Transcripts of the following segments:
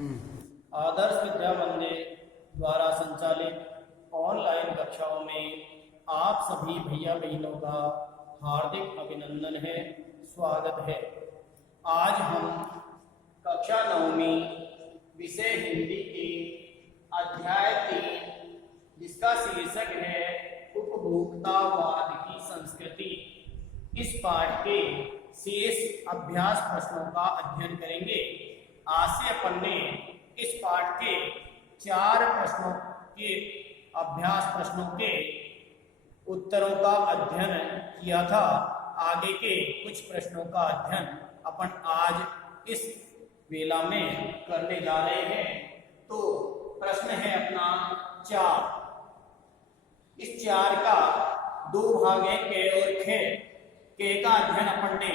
आदर्श विद्या मंदिर द्वारा संचालित ऑनलाइन कक्षाओं में आप सभी भैया बहनों का हार्दिक अभिनंदन है, स्वागत है। आज हम कक्षा 9वीं विषय हिंदी के अध्याय 3 जिसका शीर्षक है उपभोक्तावाद की संस्कृति, इस पाठ के शेष अभ्यास प्रश्नों का अध्ययन करेंगे। आज से अपन ने इस पाठ के 4 प्रश्नों के अभ्यास प्रश्नों के उत्तरों का अध्ययन किया था। आगे के कुछ प्रश्नों का अध्ययन अपन आज इस वेला में करने जा रहे हैं। तो प्रश्न है अपना 4। इस 4 का 2 भाग है, के और खे। के का अध्ययन अपन ने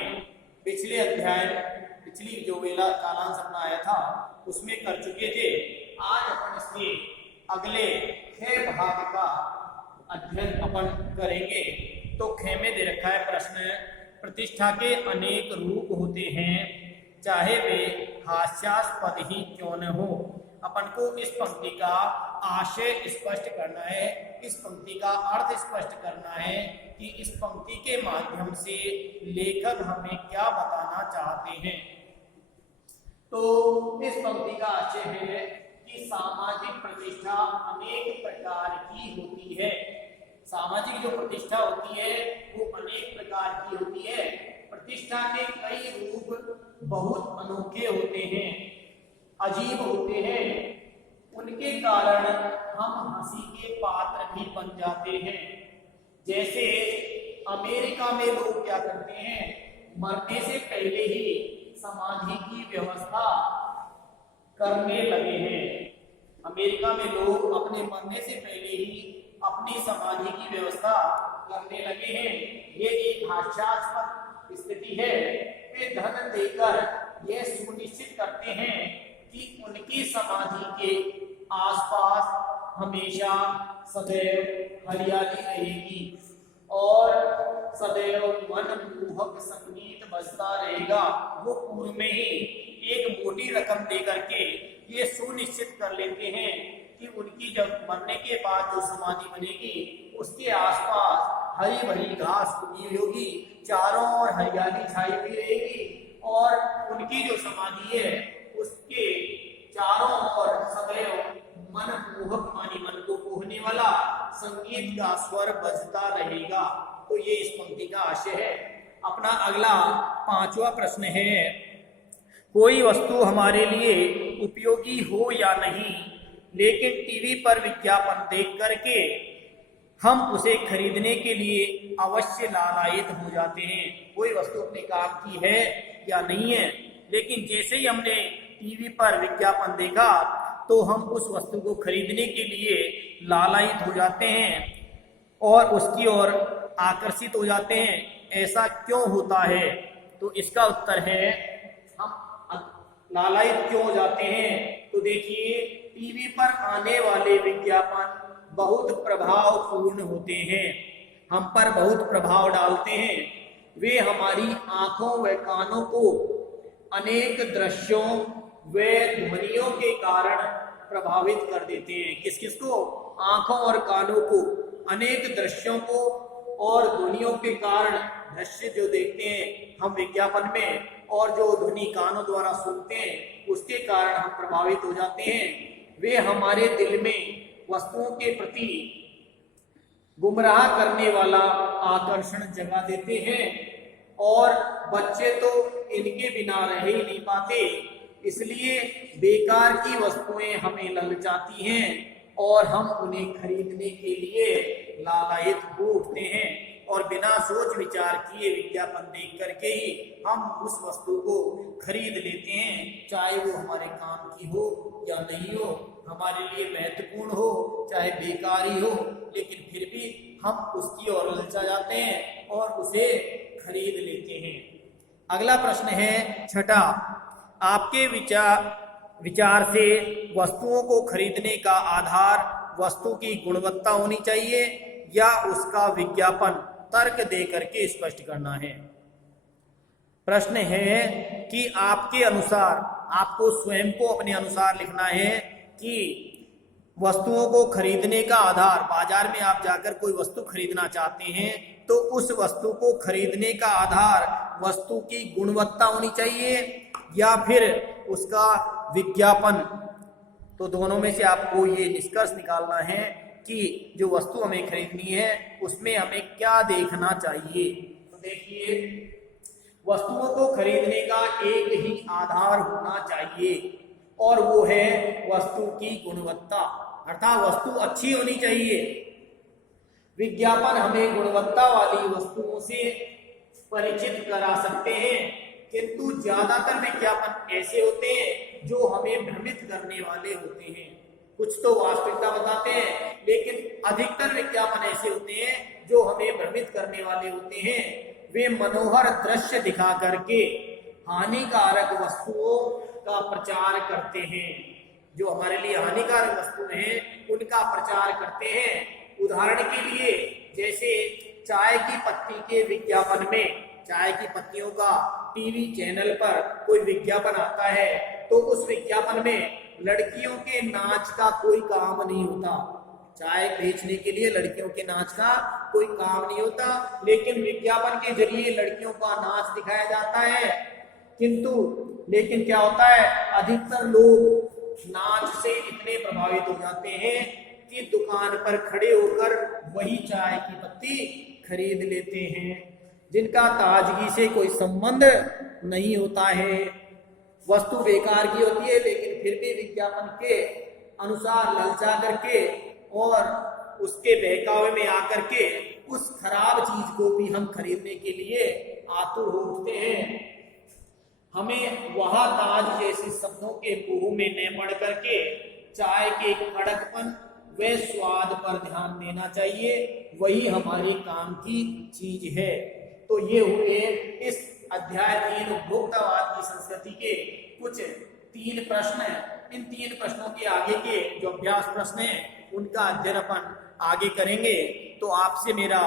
पिछले अध्याय पिछली जो वेला कालांश अपना आया था उसमें कर चुके थे। आज अपन इसके अगले खे भाग का अध्ययन अपन करेंगे। तो खे में दे रखा है प्रश्न, प्रतिष्ठा के अनेक रूप होते हैं, चाहे वे हास्यास्पद ही क्यों न हो। अपन को इस पंक्ति का आशय स्पष्ट करना है, इस पंक्ति का अर्थ स्पष्ट करना है कि इस पंक्ति के माध्यम से लेखक हमें क्या बताना चाहते हैं। तो इस पंक्ति का आशय है कि सामाजिक प्रतिष्ठा अनेक प्रकार की होती है। सामाजिक जो प्रतिष्ठा होती है वो अनेक प्रकार की होती है। प्रतिष्ठा के कई रूप बहुत अनोखे होते हैं, अजीब होते हैं। उनके कारण हम हंसी के पात्र भी बन जाते हैं। जैसे अमेरिका में लोग क्या करते हैं, मरने से पहले ही समाधि की व्यवस्था करने लगे हैं। अमेरिका में लोग अपने मरने से पहले ही अपनी समाधि की व्यवस्था करने लगे हैं। ये एक हास्यास्पद स्थिति है। वे धन देकर यह सुनिश्चित करते हैं कि उनकी समाधि के आसपास हमेशा सदैव हरियाली रहेगी और सदैव मनमोहक संगीत बजता रहेगा। वो पूर्व में ही एक मोटी रकम देकर के ये सुनिश्चित कर लेते हैं कि उनकी जब मरने के बाद जो समाधि बनेगी उसके आसपास हरी भरी घास उगी हुई होगी, चारों ओर हरियाली छाई हुई रहेगी और उनकी जो समाधि है उसके चारों ओर सदैव मनमोहक मानी मन को मोहने वाला संगीत का स्वर बजता रहेगा। तो ये इस पंक्ति का आशय है। अपना अगला 5वां प्रश्न है, कोई वस्तु हमारे लिए उपयोगी हो या नहीं, लेकिन टीवी पर विज्ञापन देख करके हम उसे खरीदने के लिए अवश्य लालायित हो जाते हैं। कोई वस्तु अपने काम की है या नहीं है, लेकिन जैसे ही हमने टीवी पर विज्ञापन देखा तो हम उस वस्तु को खरीदने के लिए लालायित हो जाते हैं और उसकी ओर आकर्षित हो जाते हैं। ऐसा क्यों होता है? तो इसका उत्तर है, हम लालायित क्यों हो जाते हैं? तो देखिए, टीवी पर आने वाले विज्ञापन बहुत प्रभावपूर्ण होते हैं, हम पर बहुत प्रभाव डालते हैं। वे हमारी आंखों व कानों को अनेक दृश्यों व ध्वनियों के कारण प्रभावित कर देते हैं। किस किस को? आंखों और कानों को अनेक दृश्यों को और ध्वनियों के कारण, दृश्य जो देखते हैं हम विज्ञापन में और जो ध्वनि कानों द्वारा सुनते हैं उसके कारण हम प्रभावित हो जाते हैं। वे हमारे दिल में वस्तुओं के प्रति गुमराह करने वाला आकर्षण जगा देते हैं और बच्चे तो इनके बिना रह ही नहीं पाते, इसलिए बेकार की वस्तुएं हमें ललचाती हैं और हम उन्हें खरीदने के लिए लालायित हो उठते हैं और बिना सोच विचार किए विज्ञापन देख करके ही हम उस वस्तु को खरीद लेते हैं, चाहे वो हमारे काम की हो या नहीं हो, हमारे लिए महत्वपूर्ण हो चाहे बेकार ही हो, लेकिन फिर भी हम उसकी ओर ललचा जाते हैं और उसे खरीद लेते हैं। अगला प्रश्न है 6, आपके विचार से वस्तुओं को खरीदने का आधार वस्तु की गुणवत्ता होनी चाहिए या उसका विज्ञापन तर्क दे करके स्पष्ट करना है। प्रश्न है कि आपके अनुसार आपको स्वयं को अपने अनुसार लिखना है कि वस्तुओं को खरीदने का आधार, बाजार में आप जाकर कोई वस्तु खरीदना चाहते हैं तो उस वस्तु को खरीदने का आधार वस्तु की गुणवत्ता होनी चाहिए या फिर उसका विज्ञापन। तो दोनों में से आपको ये निष्कर्ष निकालना है कि जो वस्तु हमें खरीदनी है उसमें हमें क्या देखना चाहिए। तो देखिए, वस्तुओं को खरीदने का एक ही आधार होना चाहिए और वो है वस्तु की गुणवत्ता, अर्थात वस्तु अच्छी होनी चाहिए। विज्ञापन हमें गुणवत्ता वाली वस्तुओं से परिचित करा सकते हैं, किंतु ज्यादातर विज्ञापन ऐसे होते हैं जो हमें भ्रमित करने वाले होते हैं। कुछ तो वास्तविकता बताते हैं, लेकिन अधिकतर विज्ञापन ऐसे होते हैं जो हमें भ्रमित करने वाले होते हैं। वे मनोहर दृश्य दिखा करके हानिकारक वस्तुओं का प्रचार करते हैं, जो हमारे लिए हानिकारक वस्तुएं हैं उनका प्रचार करते हैं। उदाहरण के लिए, जैसे चाय की पत्ती के विज्ञापन में, चाय की पत्तियों का टीवी चैनल पर कोई विज्ञापन आता है तो उस विज्ञापन में लड़कियों के नाच का कोई काम नहीं होता। चाय बेचने के लिए लड़कियों के नाच का कोई काम नहीं होता, लेकिन विज्ञापन के जरिए लड़कियों का नाच दिखाया जाता है। लेकिन क्या होता है, अधिकतर लोग नाच से इतने प्रभावित हो जाते हैं कि दुकान पर खड़े होकर वही चाय की पत्ती खरीद लेते हैं, जिनका ताजगी से कोई संबंध नहीं होता है। वस्तु बेकार की होती है, लेकिन फिर भी विज्ञापन के अनुसार ललचा करके और उसके बहकावे में आकर के उस खराब चीज को भी हम खरीदने के लिए आतुर हो उठते हैं। हमें वह ताज जैसे शब्दों के मुंह में न पड़ करके चाय के कड़कपन व स्वाद पर ध्यान देना चाहिए, वही हमारे काम की चीज है। तो ये हुए इस अध्याय 3 उपभोक्तावाद की संस्कृति के कुछ 3 प्रश्न। इन 3 प्रश्नों के आगे के जो अभ्यास प्रश्न हैं उनका अध्ययन अपन आगे करेंगे। तो आपसे मेरा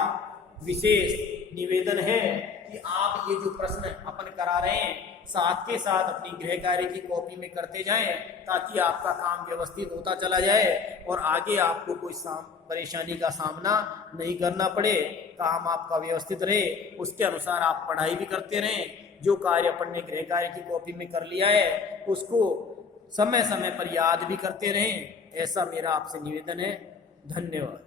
विशेष निवेदन है कि आप ये जो प्रश्न अपन करा रहे हैं साथ के साथ अपनी गृह कार्य की कॉपी में करते जाएं, ताकि आपका काम व्यवस्थित होता चला जाए और आगे आपको कोई परेशानी का सामना नहीं करना पड़े, काम आपका व्यवस्थित रहे। उसके अनुसार आप पढ़ाई भी करते रहें। जो कार्य अपन ने गृह कार्य की कॉपी में कर लिया है उसको समय समय पर याद भी करते रहें, ऐसा मेरा आपसे निवेदन है। धन्यवाद।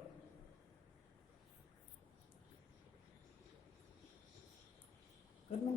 करना